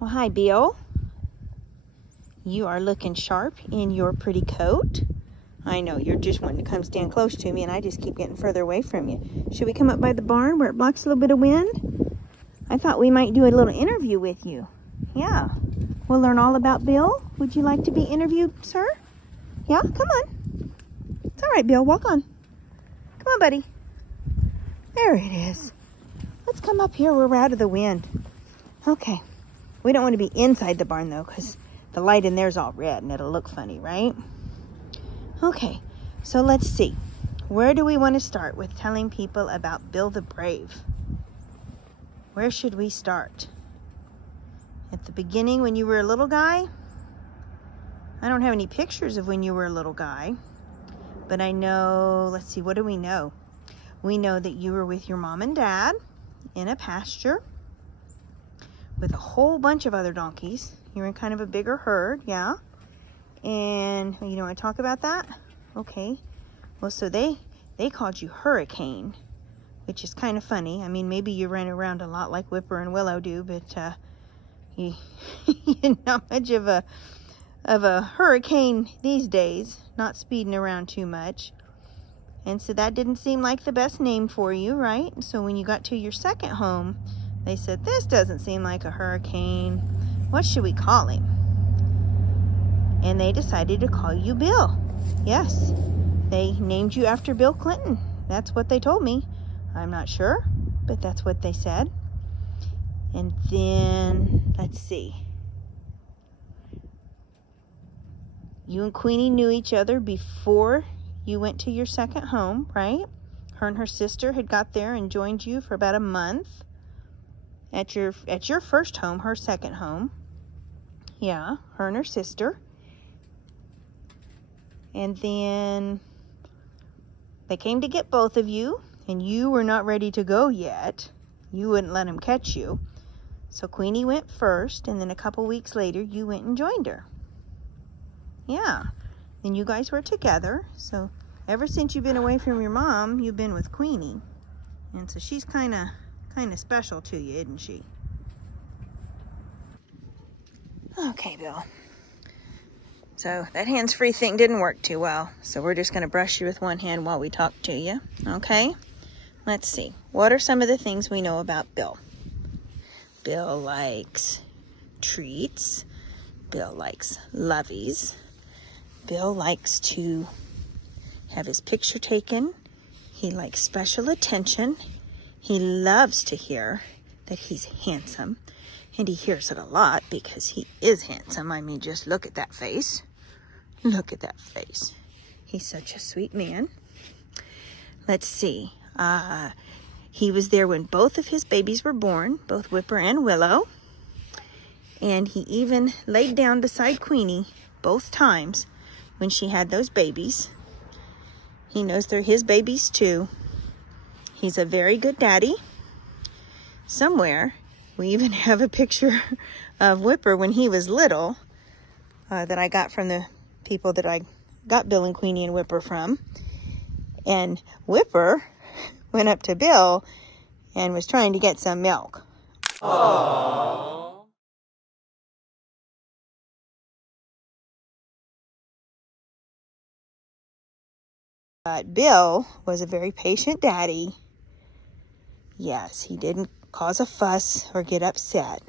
Well, hi, Bill. You are looking sharp in your pretty coat. I know, you're just wanting to come stand close to me, and I just keep getting further away from you. Should we come up by the barn where it blocks a little bit of wind? I thought we might do a little interview with you. Yeah. We'll learn all about Bill. Would you like to be interviewed, sir? Yeah? Come on. It's all right, Bill. Walk on. Come on, buddy. There it is. Let's come up here where we're out of the wind. Okay. We don't want to be inside the barn, though, because the light in there is all red, and it'll look funny, right? Okay. So let's see. Where do we want to start with telling people about Bill the Brave? Where should we start? At the beginning when you were a little guy? I don't have any pictures of when you were a little guy, but I know, let's see, what do we know? We know that you were with your mom and dad in a pasture with a whole bunch of other donkeys. You were in kind of a bigger herd, yeah? And you don't want to talk about that? Okay. Well, so they called you Hurricane, which is kind of funny. I mean, maybe you ran around a lot like Whipper and Willow do, but you're not much of a hurricane these days, not speeding around too much. And so that didn't seem like the best name for you, right? So when you got to your second home, they said, this doesn't seem like a hurricane. What should we call him? And they decided to call you Bill. Yes, they named you after Bill Clinton. That's what they told me. I'm not sure, but that's what they said. And then, let's see. You and Queenie knew each other before you went to your second home, right? Her and her sister had got there and joined you for about a month at your first home, her second home. Yeah, her and her sister. And then they came to get both of you, and you were not ready to go yet. You wouldn't let them catch you. So Queenie went first, and then a couple weeks later, you went and joined her. Yeah. Then you guys were together. So ever since you've been away from your mom, you've been with Queenie. And so she's kind of special to you, isn't she? Okay, Bill. So that hands-free thing didn't work too well. So we're just going to brush you with one hand while we talk to you. Okay? Let's see. What are some of the things we know about Bill? Bill likes treats. Bill likes loveys. Bill likes to have his picture taken. He likes special attention. He loves to hear that he's handsome. And he hears it a lot because he is handsome. I mean, just look at that face. Look at that face. He's such a sweet man. Let's see. He was there when both of his babies were born, both Whipper and Willow. And he even laid down beside Queenie both times when she had those babies. He knows they're his babies too. He's a very good daddy. Somewhere, we even have a picture of Whipper when he was little that I got from the people that I got Bill and Queenie and Whipper from. And Whipper went up to Bill and was trying to get some milk. Aww. But Bill was a very patient daddy. Yes, he didn't cause a fuss or get upset.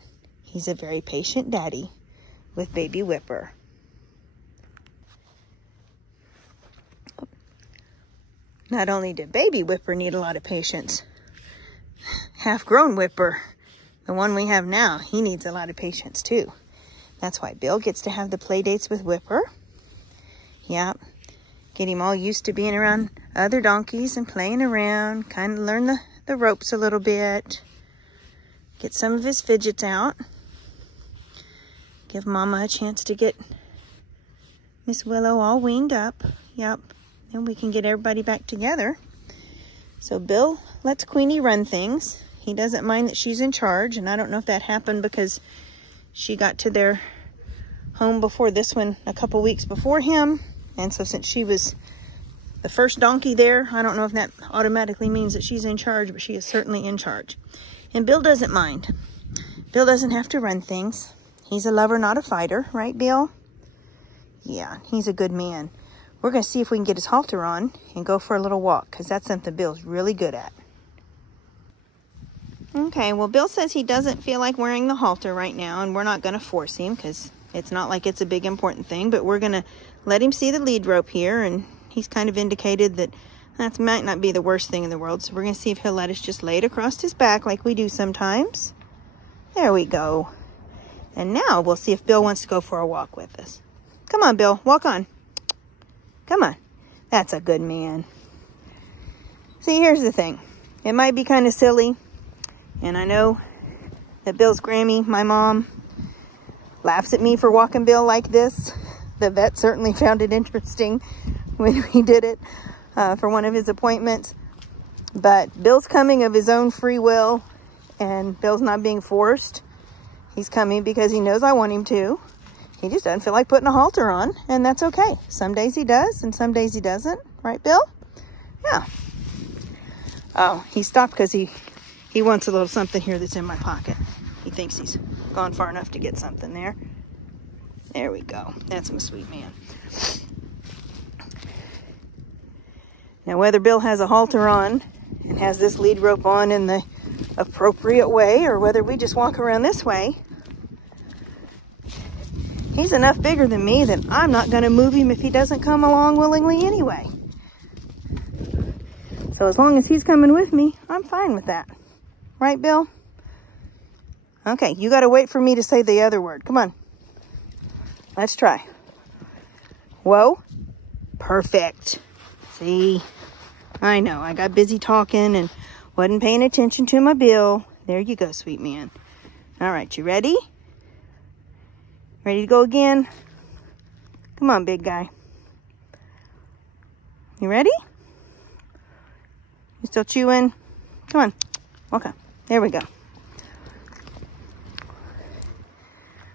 He's a very patient daddy with baby Whipper. Not only did baby Whipper need a lot of patience, half-grown Whipper, the one we have now, he needs a lot of patience too. That's why Bill gets to have the play dates with Whipper. Yeah, get him all used to being around other donkeys and playing around, kind of learn the ropes a little bit, get some of his fidgets out, give Mama a chance to get Miss Willow all weaned up. Yep. And we can get everybody back together. So Bill lets Queenie run things. He doesn't mind that she's in charge. And I don't know if that happened because she got to their home before this one a couple weeks before him. And so since she was the first donkey there, I don't know if that automatically means that she's in charge, but she is certainly in charge. And Bill doesn't mind. Bill doesn't have to run things. He's a lover, not a fighter. Right, Bill? Yeah, he's a good man. We're going to see if we can get his halter on and go for a little walk, because that's something Bill's really good at. Okay, well, Bill says he doesn't feel like wearing the halter right now, and we're not going to force him, because it's not like it's a big important thing, but we're going to let him see the lead rope here, and he's kind of indicated that that might not be the worst thing in the world, so we're going to see if he'll let us just lay it across his back like we do sometimes. There we go. And now we'll see if Bill wants to go for a walk with us. Come on, Bill, walk on. Come on. That's a good man. See, here's the thing. It might be kind of silly, and I know that Bill's Grammy, my mom, laughs at me for walking Bill like this. The vet certainly found it interesting when we did it for one of his appointments. But Bill's coming of his own free will, and Bill's not being forced. He's coming because he knows I want him to. He just doesn't feel like putting a halter on, and that's okay. Some days he does, and some days he doesn't. Right, Bill? Yeah. Oh, he stopped because he wants a little something here that's in my pocket. He thinks he's gone far enough to get something there. There we go. That's my sweet man. Now, whether Bill has a halter on and has this lead rope on in the appropriate way, or whether we just walk around this way, he's enough bigger than me that I'm not going to move him if he doesn't come along willingly anyway. So as long as he's coming with me, I'm fine with that. Right, Bill? Okay, you got to wait for me to say the other word. Come on. Let's try. Whoa. Perfect. See? I know, I got busy talking and wasn't paying attention to my Bill. There you go, sweet man. All right, you ready? Ready to go again? Come on, big guy. You ready? You still chewing? Come on. Okay, there we go.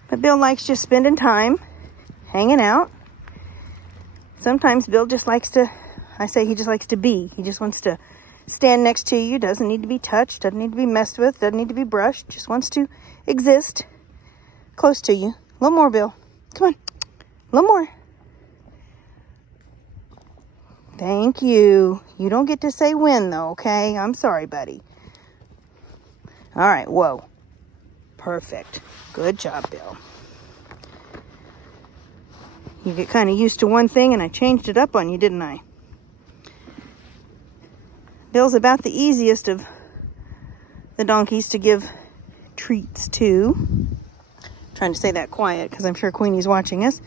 But Bill likes just spending time, hanging out. Sometimes Bill just likes to, I say he just likes to be. He just wants to stand next to you. Doesn't need to be touched. Doesn't need to be messed with. Doesn't need to be brushed. Just wants to exist close to you. A little more, Bill. Come on. A little more. Thank you. You don't get to say when, though, okay? I'm sorry, buddy. All right. Whoa. Perfect. Good job, Bill. You get kind of used to one thing, and I changed it up on you, didn't I? Bill's about the easiest of the donkeys to give treats to. I'm trying to say that quiet because I'm sure Queenie's watching us.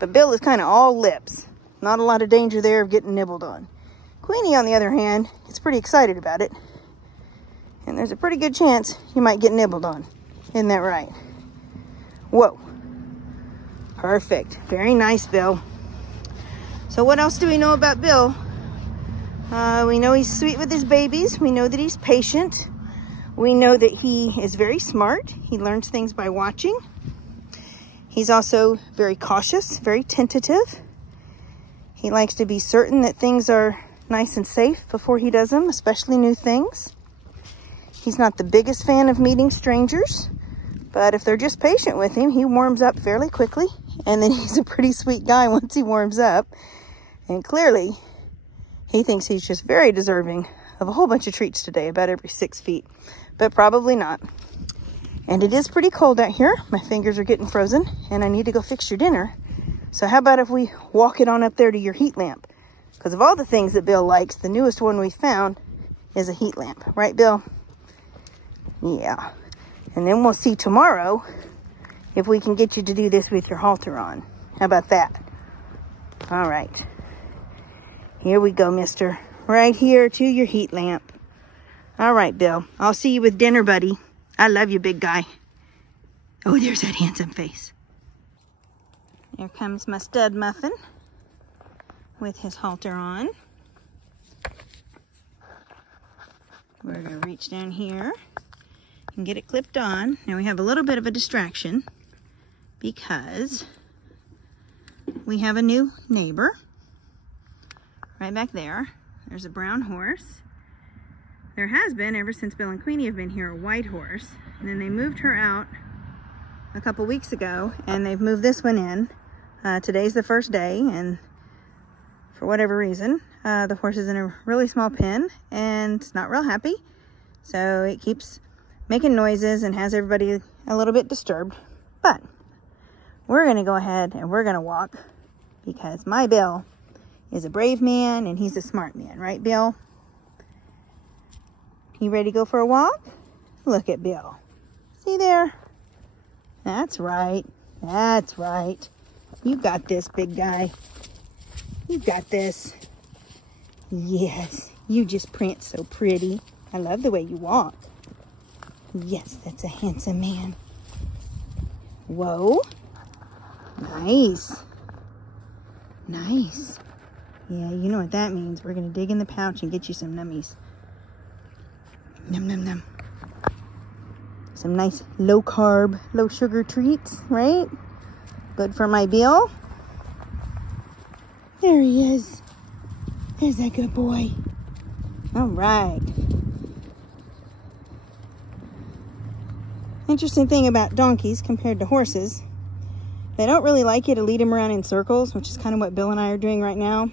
But Bill is kind of all lips. Not a lot of danger there of getting nibbled on. Queenie, on the other hand, is pretty excited about it. And there's a pretty good chance you might get nibbled on. Isn't that right? Whoa. Perfect. Very nice, Bill. So what else do we know about Bill? We know he's sweet with his babies. We know that he's patient. We know that he is very smart. He learns things by watching. He's also very cautious, very tentative. He likes to be certain that things are nice and safe before he does them, especially new things. He's not the biggest fan of meeting strangers, but if they're just patient with him, he warms up fairly quickly. And then he's a pretty sweet guy once he warms up. And clearly, he thinks he's just very deserving of a whole bunch of treats today, about every 6 feet. But probably not. And it is pretty cold out here. My fingers are getting frozen, and I need to go fix your dinner. So how about if we walk it on up there to your heat lamp? Because of all the things that Bill likes, the newest one we found is a heat lamp. Right, Bill? Yeah. And then we'll see tomorrow if we can get you to do this with your halter on. How about that? All right. Here we go, mister. Right here to your heat lamp. All right, Bill. I'll see you with dinner, buddy. I love you, big guy. Oh, there's that handsome face. Here comes my stud muffin with his halter on. We're going to reach down here and get it clipped on. Now we have a little bit of a distraction because we have a new neighbor right back there. There's a brown horse. There has been, ever since Bill and Queenie have been here, a white horse. And then they moved her out a couple weeks ago, and they've moved this one in. Today's the first day, and for whatever reason, the horse is in a really small pen and it's not real happy. So it keeps making noises and has everybody a little bit disturbed. But we're going to go ahead and we're going to walk, because my Bill is a brave man and he's a smart man. Right, Bill? You ready to go for a walk? Look at Bill. See there? That's right. That's right. You got this, big guy. You got this. Yes, you just prance so pretty. I love the way you walk. Yes, that's a handsome man. Whoa. Nice. Nice. Yeah, you know what that means. We're going to dig in the pouch and get you some nummies. Num, num, num. Some nice low carb, low sugar treats, right? Good for my Bill. There he is. There's that good boy. All right. Interesting thing about donkeys compared to horses, they don't really like you to lead them around in circles, which is kind of what Bill and I are doing right now.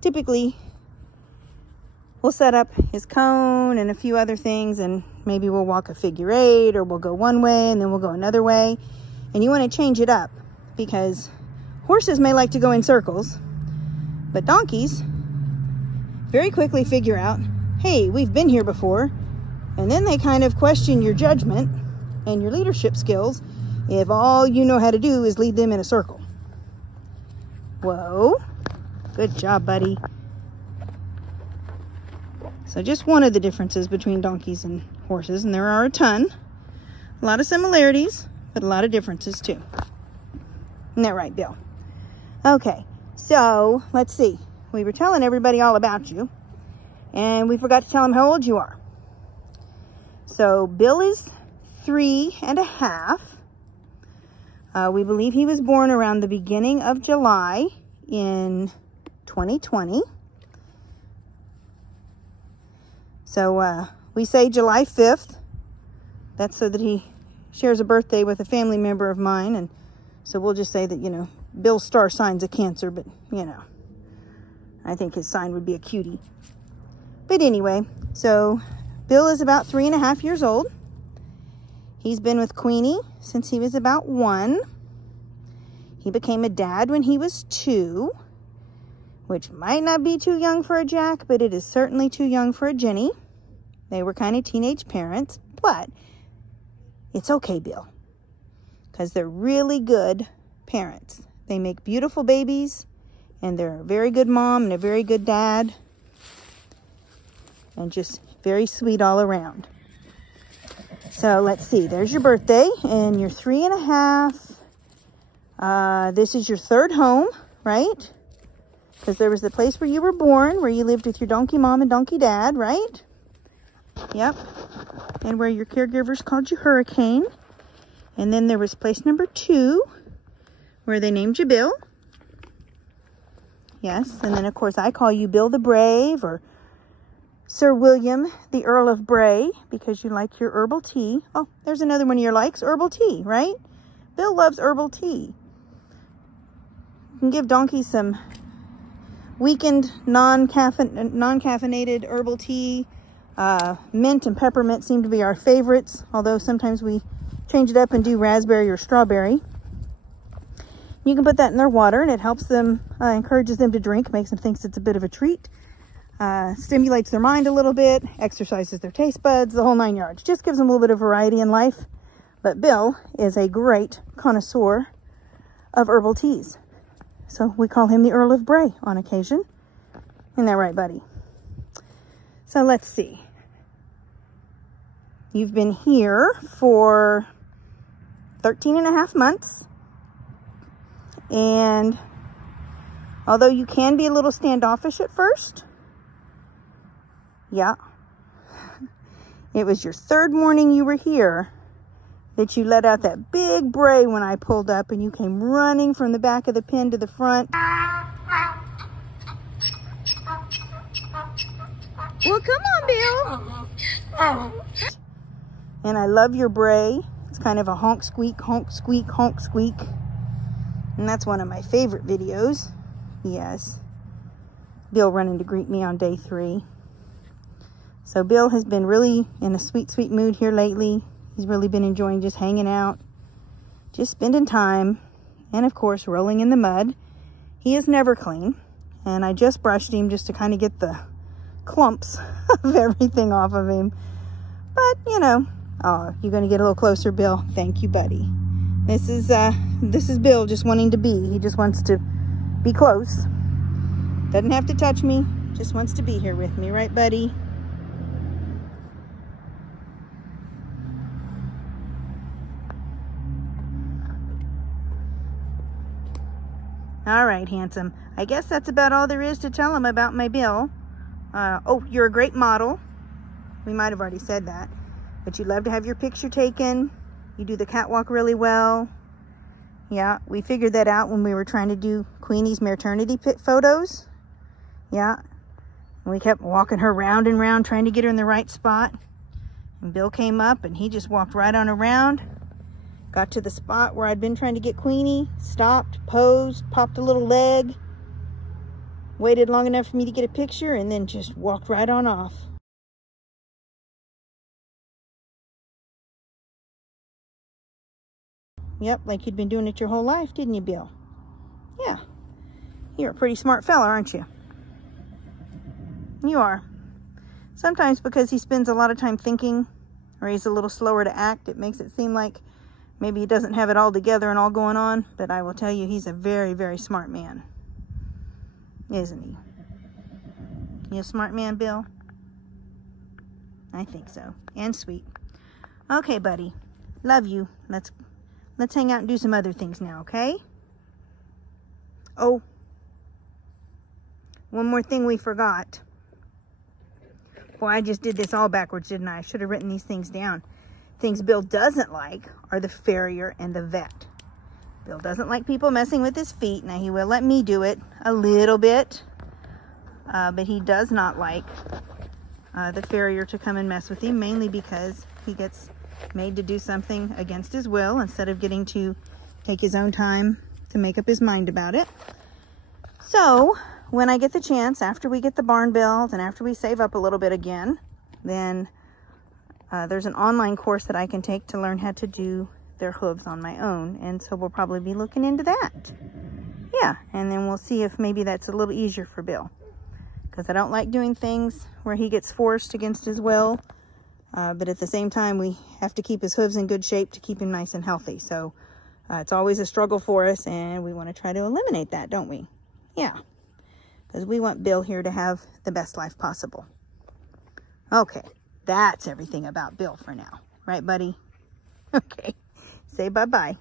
Typically, we'll set up his cone and a few other things, and maybe we'll walk a figure 8, or we'll go one way and then we'll go another way. And you want to change it up, because horses may like to go in circles, but donkeys very quickly figure out, hey, we've been here before. And then they kind of question your judgment and your leadership skills if all you know how to do is lead them in a circle. Whoa. Good job, buddy. So just one of the differences between donkeys and horses, and there are a ton. A lot of similarities, but a lot of differences too. Isn't that right, Bill? Okay, so let's see. We were telling everybody all about you, and we forgot to tell them how old you are. So Bill is 3.5. We believe he was born around the beginning of July in 2020. So we say July 5th. That's so that he shares a birthday with a family member of mine. And so we'll just say that, you know, Bill's star sign's a Cancer, but, you know, I think his sign would be a cutie. But anyway, so Bill is about 3.5 years old. He's been with Queenie since he was about 1. He became a dad when he was 2, which might not be too young for a Jack, but it is certainly too young for a Jenny. They were kind of teenage parents, but it's okay, Bill, because they're really good parents. They make beautiful babies, and they're a very good mom and a very good dad, and just very sweet all around. So let's see, there's your birthday, and you're 3.5. This is your 3rd home, right? Because there was the place where you were born, where you lived with your donkey mom and donkey dad, right? Yep. And where your caregivers called you Hurricane. And then there was place number 2, where they named you Bill. Yes, and then of course I call you Bill the Brave, or Sir William, the Earl of Bray, because you like your herbal tea. Oh, there's another one of your likes, herbal tea, right? Bill loves herbal tea. You can give donkeys some weakened, non-caffeinated herbal tea. Mint and peppermint seem to be our favorites, although sometimes we change it up and do raspberry or strawberry. You can put that in their water, and it helps them, encourages them to drink, makes them think it's a bit of a treat. Stimulates their mind a little bit, exercises their taste buds, the whole 9 yards. Just gives them a little bit of variety in life. But Bill is a great connoisseur of herbal teas. So we call him the Earl of Bray on occasion. Isn't that right, buddy? So let's see. You've been here for 13.5 months. And although you can be a little standoffish at first, yeah, it was your 3rd morning you were here that you let out that big bray when I pulled up, and you came running from the back of the pen to the front. Well, come on, Bill. And I love your bray. It's kind of a honk, squeak, honk, squeak, honk, squeak. And that's one of my favorite videos. Yes. Bill running to greet me on day 3. So Bill has been really in a sweet, sweet mood here lately. He's really been enjoying just hanging out, just spending time, and of course rolling in the mud. He is never clean, and I just brushed him just to kind of get the clumps of everything off of him. But, you know, oh, you're going to get a little closer, Bill. Thank you, buddy. This is Bill just wanting to be. He just wants to be close. Doesn't have to touch me, just wants to be here with me, right, buddy? All right, handsome. I guess that's about all there is to tell him about my Bill. Oh, you're a great model. We might have already said that. But you love to have your picture taken. You do the catwalk really well. Yeah, we figured that out when we were trying to do Queenie's maternity photos. Yeah. And we kept walking her round and round, trying to get her in the right spot. And Bill came up and he just walked right on around. Got to the spot where I'd been trying to get Queenie, stopped, posed, popped a little leg, waited long enough for me to get a picture, and then just walked right on off. Yep, like you'd been doing it your whole life, didn't you, Bill? Yeah. You're a pretty smart fella, aren't you? You are. Sometimes because he spends a lot of time thinking, or he's a little slower to act, it makes it seem like maybe he doesn't have it all together and all going on, but I will tell you, he's a very, very smart man. Isn't he? You a smart man, Bill? I think so. And sweet. Okay, buddy. Love you. Let's hang out and do some other things now, okay? Oh. One more thing we forgot. Boy, I just did this all backwards, didn't I? I should have written these things down. Things Bill doesn't like are the farrier and the vet. Bill doesn't like people messing with his feet. Now, he will let me do it a little bit, but he does not like the farrier to come and mess with him, mainly because he gets made to do something against his will instead of getting to take his own time to make up his mind about it. So, when I get the chance, after we get the barn built and after we save up a little bit again, then there's an online course that I can take to learn how to do their hooves on my own. And so we'll probably be looking into that. Yeah, and then we'll see if maybe that's a little easier for Bill. Because I don't like doing things where he gets forced against his will. But at the same time, we have to keep his hooves in good shape to keep him nice and healthy. So it's always a struggle for us, and we want to try to eliminate that, don't we? Yeah, because we want Bill here to have the best life possible. Okay. That's everything about Bill for now. Right, buddy? Okay. Say bye-bye.